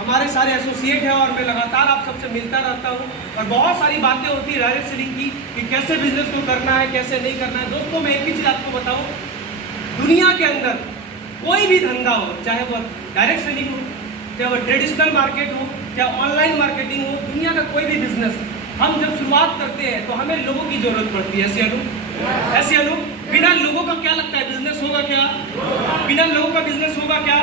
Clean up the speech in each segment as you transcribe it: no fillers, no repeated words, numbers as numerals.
हमारे सारे एसोसिएट हैं और मैं लगातार आप सबसे मिलता रहता हूँ और बहुत सारी बातें होती है डायरेक्ट सेलिंग की कि कैसे बिजनेस को करना है, कैसे नहीं करना है। दोस्तों मैं एक ही चीज़ आपको बताऊँ, दुनिया के अंदर कोई भी धंधा हो, चाहे वो डायरेक्ट सेलिंग हो, चाहे वो ट्रेडिशनल मार्केट हो, चाहे ऑनलाइन मार्केटिंग हो, दुनिया का कोई भी बिजनेस, हम जब शुरुआत करते हैं तो हमें लोगों की जरूरत पड़ती है। ऐसे अनु बिना लोगों का क्या लगता है बिजनेस होगा क्या? बिना लोगों का बिजनेस होगा क्या?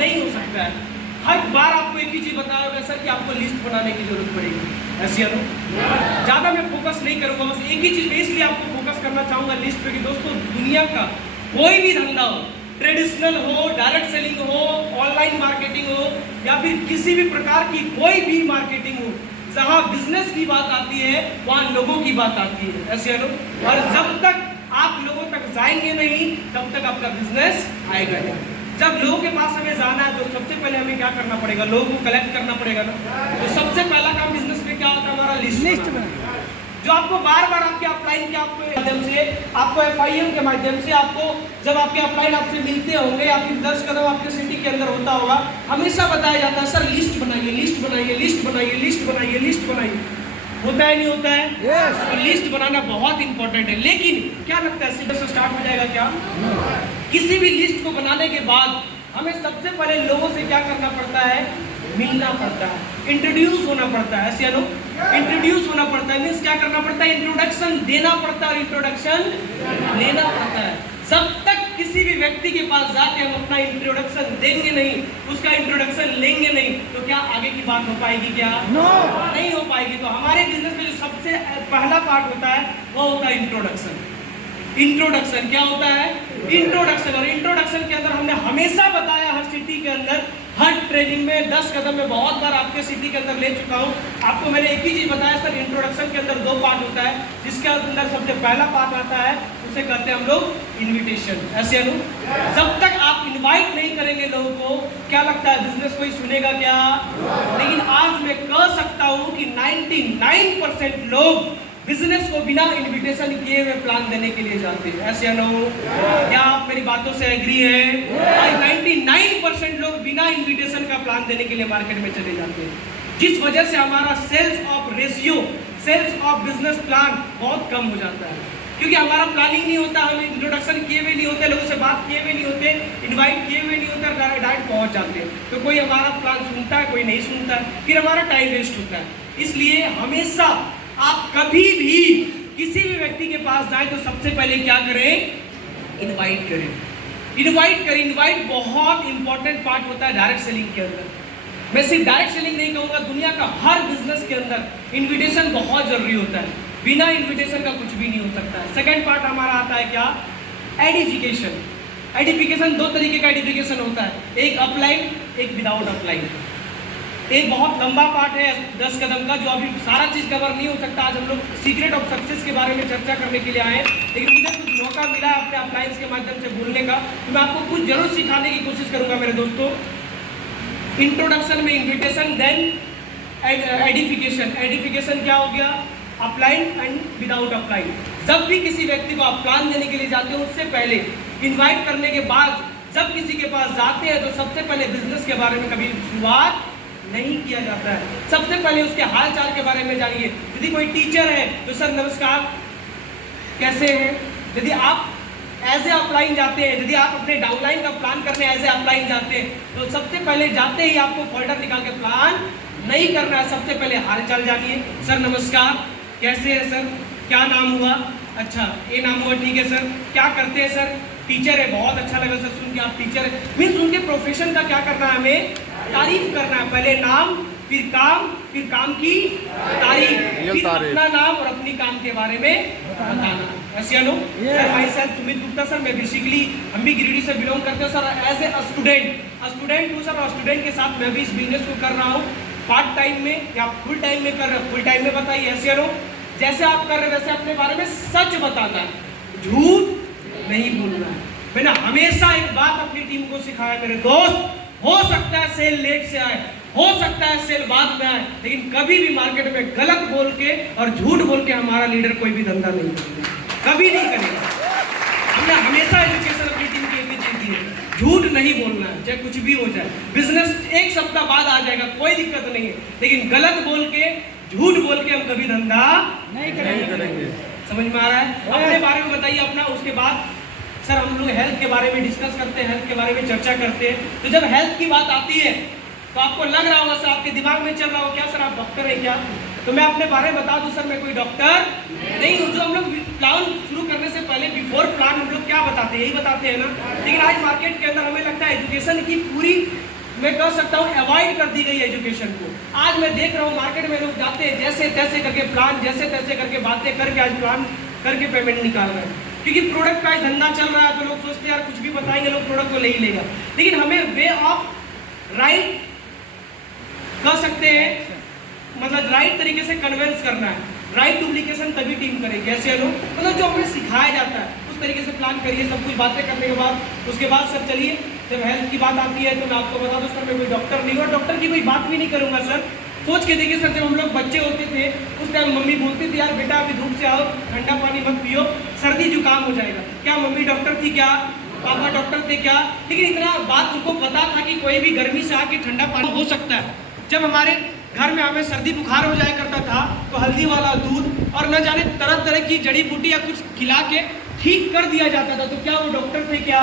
नहीं हो सकता है। हर बार आपको एक ही चीज बताया होगा सर कि आपको लिस्ट बनाने की जरूरत पड़ेगी। ऐसे अनु ज्यादा मैं फोकस नहीं करूंगा, बस एक ही चीज पे इसलिए आपको फोकस करना चाहूंगा लिस्ट पे कि दोस्तों दुनिया का कोई भी धंधा हो, ट्रेडिशनल हो, डायरेक्ट सेलिंग हो, ऑनलाइन मार्केटिंग हो या फिर किसी भी प्रकार की कोई भी मार्केटिंग हो, जहां बिजनेस की बात आती है वहां लोगों की बात आती है। ऐसे अनु और जब तक आप लोगों तक जाएंगे नहीं तब तक आपका बिजनेस आएगा नहीं। जब लोगों के पास हमें जाना है तो सबसे पहले हमें क्या करना पड़ेगा? लोगों को कलेक्ट करना पड़ेगा ना। तो सबसे पहला काम बिजनेस में क्या होता है? हमारा लिस्ट जो आपको बार बार आपके अपलाइन के माध्यम से, आपको FIM के माध्यम से, आपको जब आपके अपलाइन आपसे मिलते होंगे या फिर 10 कदम आपके सिटी के अंदर होता होगा, हमेशा बताया जाता है सर लिस्ट बनाइए, लिस्ट बनाइए, लिस्ट बनाइए, लिस्ट बनाइए, लिस्ट बनाइए। होता है नहीं होता है? तो लिस्ट बनाना बहुत इंपॉर्टेंट है। लेकिन क्या लगता है सीधे से स्टार्ट हो जाएगा क्या? किसी भी लिस्ट को बनाने के बाद हमें सबसे पहले लोगों से क्या करना पड़ता है? मिलना पड़ता है, इंट्रोड्यूस होना पड़ता है। ऐसे इंट्रोड्यूस होना पड़ता है मीन्स क्या करना पड़ता है? इंट्रोडक्शन देना पड़ता है और इंट्रोडक्शन लेना पड़ता है। जब तक किसी भी व्यक्ति के पास जाके हम अपना इंट्रोडक्शन देंगे नहीं, उसका इंट्रोडक्शन लेंगे नहीं, तो क्या आगे की बात हो पाएगी? क्या नहीं हो पाएगी। तो हमारे बिजनेस में जो सबसे पहला पार्ट होता है वो होता है इंट्रोडक्शन। इंट्रोडक्शन क्या होता है? इंट्रोडक्शन। और इंट्रोडक्शन के अंदर हमने हमेशा बताया, हर सिटी के अंदर, हर ट्रेनिंग में, 10 कदम में बहुत बार आपके सिटी के अंदर ले चुका हूँ। आपको मैंने एक ही चीज बताया सर, इंट्रोडक्शन के अंदर 2 पार्ट होता है, जिसके अंदर सबसे पहला पार्ट आता है उसे कहते हैं हम लोग इन्विटेशन। ऐसे अनु जब तक आप इनवाइट नहीं करेंगे लोगों को, क्या लगता है बिजनेस कोई सुनेगा क्या? लेकिन आज मैं कह सकता हूँ कि 99% लोग बिजनेस को बिना इनविटेशन किए हुए प्लान देने के लिए जाते हैं। ऐसे अनु क्या आप मेरी बातों से एग्री हैं? 99% लोग बिना इनविटेशन का प्लान देने के लिए मार्केट में चले जाते हैं, जिस वजह से हमारा sales of ratio, sales of business plan बहुत कम हो जाता है। क्योंकि हमारा प्लानिंग नहीं होता, हम इंट्रोडक्शन किए हुए नहीं होते, लोगों से बात किए हुए नहीं होते, इनवाइट किए हुए नहीं होते, डायरेक्ट पहुंच जाते हैं। तो कोई हमारा प्लान सुनता है, कोई नहीं सुनता, फिर हमारा टाइम वेस्ट होता है। इसलिए हमेशा आप कभी भी किसी भी व्यक्ति के पास जाए तो सबसे पहले क्या करें? इनवाइट करें। इनवाइट करें। इनवाइट बहुत इंपॉर्टेंट पार्ट होता है डायरेक्ट सेलिंग के अंदर। मैं सिर्फ डायरेक्ट सेलिंग नहीं कहूँगा, दुनिया का हर बिजनेस के अंदर इन्विटेशन बहुत जरूरी होता है। बिना इन्विटेशन का कुछ भी नहीं हो सकता है। सेकेंड पार्ट हमारा आता है क्या? एडिफिकेशन। एडिफिकेशन 2 तरीके का एडिफिकेशन होता है, एक अपलाइन, एक विदाउट अपलाइन। एक बहुत लंबा पार्ट है 10 कदम का, जो अभी सारा चीज़ कवर नहीं हो सकता। आज हम लोग सीक्रेट ऑफ सक्सेस के बारे में चर्चा करने के लिए आए, लेकिन मुझे कुछ मौका मिला है अपने अपलाइंस के माध्यम से बोलने का, तो मैं आपको कुछ जरूर सिखाने की कोशिश करूंगा मेरे दोस्तों। इंट्रोडक्शन में इन्विटेशन, देन एडिफिकेशन। एडिफिकेशन क्या हो गया? Upline and without upline. जब भी किसी व्यक्ति को आप प्लान देने के लिए जाते हो, उससे पहले इन्वाइट करने के बाद जब किसी के पास जाते हैं तो सबसे पहले बिजनेस के बारे में कभी शुरुआत नहीं किया जाता है। सबसे पहले उसके हाल चाल के बारे में जानिए। यदि कोई टीचर है तो सर नमस्कार, कैसे हैं? यदि आप एज ए अपलाइन जाते हैं, यदि आप अपने डाउनलाइन का प्लान करने एज ए अपलाइन जाते हैं, तो सबसे पहले जाते ही आपको फोल्डर निकाल के प्लान नहीं करना है। सबसे पहले हाल चाल जानिए। सर नमस्कार, कैसे हैं सर? क्या नाम हुआ? अच्छा ये नाम हुआ, ठीक है सर। क्या करते हैं सर? टीचर है, बहुत अच्छा लगा सर सुन के आप टीचर है। मीन्स उनके प्रोफेशन का क्या करना है? हमें तारीफ करना है। पहले नाम, फिर काम की तारीफ, फिर अपना नाम और अपनी काम के बारे में बताना। ऐसे नो सर, भाई सर सुमित गुप्ता सर, मैं बेसिकली हम भी गिरिडीह से बिलोंग करते हैं सर। एज ए स्टूडेंट हूँ सर, और स्टूडेंट के साथ मैं भी इस बिजनेस को कर रहा हूँ, पार्ट टाइम में या फुल टाइम में कर रहे हो? फुल टाइम में बताइए। ऐसे नो जैसे आप कर रहे हैं वैसे अपने बारे में सच बताना है, झूठ नहीं बोलना है। मैंने हमेशा एक बात अपनी टीम को सिखाया मेरे दोस्त, हो सकता है सेल लेट से आए, हो सकता है सेल बाद में आए, लेकिन कभी भी मार्केट में गलत बोल के और झूठ बोल के हमारा लीडर कोई भी धंधा नहीं करेगा, कभी नहीं करेगा। हमने हमेशा एजुकेशन अपनी टीम की एक ही चीज दी है, झूठ नहीं बोलना है, चाहे कुछ भी हो जाए। बिजनेस एक सप्ताह बाद आ जाएगा, कोई दिक्कत नहीं है, लेकिन गलत बोल के, झूठ बोल के हम कभी धंधा नहीं करेंगे। समझ में आ रहा है? अपने बारे में बताइए अपना। उसके बाद सर हम लोग हेल्थ के बारे में डिस्कस करते हैं, हेल्थ के बारे में चर्चा करते हैं। तो जब हेल्थ की बात आती है तो आपको लग रहा होगा सर, आपके दिमाग में चल रहा हो क्या सर आप डॉक्टर हैं क्या? तो मैं अपने बारे में बता दूं सर, मैं कोई डॉक्टर नहीं हूँ। जो हम लोग प्लान शुरू करने से पहले बिफोर प्लान हम लोग क्या बताते हैं, यही बताते हैं ना। लेकिन आज मार्केट के अंदर हमें लगता है एजुकेशन की पूरी, मैं कह सकता हूँ अवॉइड कर दी गई है एजुकेशन को। आज मैं देख रहा हूँ मार्केट में लोग जाते हैं जैसे तैसे करके प्लान, जैसे तैसे करके बातें करके आज प्लान करके पेमेंट निकाल रहे हैं, क्योंकि प्रोडक्ट का धंधा चल रहा है। तो लोग सोचते हैं यार कुछ भी बताएंगे लोग प्रोडक्ट को ले ही लेगा। लेकिन हमें वे ऑफ राइट कह सकते हैं, मतलब राइट तरीके से कन्वेंस करना है। राइट डुप्लीकेशन तभी टीम करेगी। ऐसे लोग मतलब जो हमें सिखाया जाता है उस तरीके से प्लान करिए। सब कुछ बातें करने के बाद उसके बाद सर चलिए, जब हेल्थ की बात आती है तो मैं आपको बता दूं सर, मैं कोई डॉक्टर नहीं हूँ और डॉक्टर की कोई बात भी नहीं करूँगा सर। सोच के देखिए सर, जब हम लोग बच्चे होते थे उस टाइम मम्मी बोलती थी यार बेटा अभी धूप से आओ, ठंडा पानी मत पियो, सर्दी जुकाम हो जाएगा। क्या मम्मी डॉक्टर थी क्या? पापा डॉक्टर थे क्या? लेकिन इतना बात उनको पता था कि कोई भी गर्मी से आके ठंडा पानी हो सकता है। जब हमारे घर में हमें सर्दी बुखार हो जाया करता था तो हल्दी वाला दूध और न जाने तरह तरह की जड़ी बूटी या कुछ खिला के ठीक कर दिया जाता था। तो क्या वो डॉक्टर थे क्या?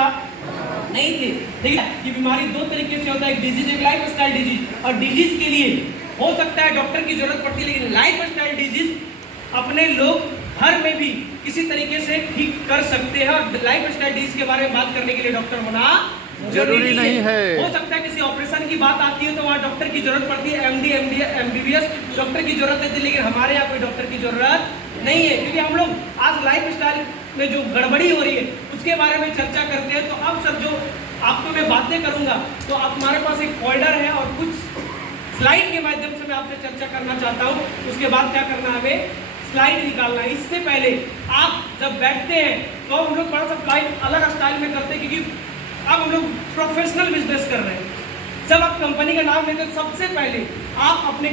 नहीं थे। ठीक है, ये बीमारी दो तरीके से होता है, एक डिजीज, एक लाइफ स्टाइल डिजीज। और डिजीज के लिए हो सकता है डॉक्टर की जरूरत पड़ती है, लेकिन लाइफ स्टाइल डिजीज अपने लोग घर में भी किसी तरीके से ठीक कर सकते हैं। और लाइफ स्टाइल डिजीज के बारे में बात करने के लिए डॉक्टर होना जरूरी नहीं है। हो सकता है किसी ऑपरेशन की बात आती है तो वहाँ डॉक्टर की जरूरत पड़ती है, एमडी एमबीबीएस डॉक्टर की जरूरत है, लेकिन हमारे यहाँ कोई डॉक्टर की जरूरत नहीं है। क्योंकि हम लोग आज लाइफ स्टाइल में जो गड़बड़ी हो रही है उसके बारे में चर्चा करते हैं। तो अब सर जो आपको मैं बातें करूंगा तो आप हमारे पास एक फोल्डर है और कुछ स्लाइड के माध्यम से मैं आपसे चर्चा करना चाहता हूँ। उसके बाद क्या करना है, हमें स्लाइड निकालना है। इससे पहले आप जब बैठते हैं तो हम लोग थोड़ा सा स्लाइड अलग स्टाइल में करते हैं, क्योंकि अब हम लोग प्रोफेशनल बिजनेस कर रहे हैं। जब आप कंपनी का नाम लेते हैं सबसे पहले आप अपने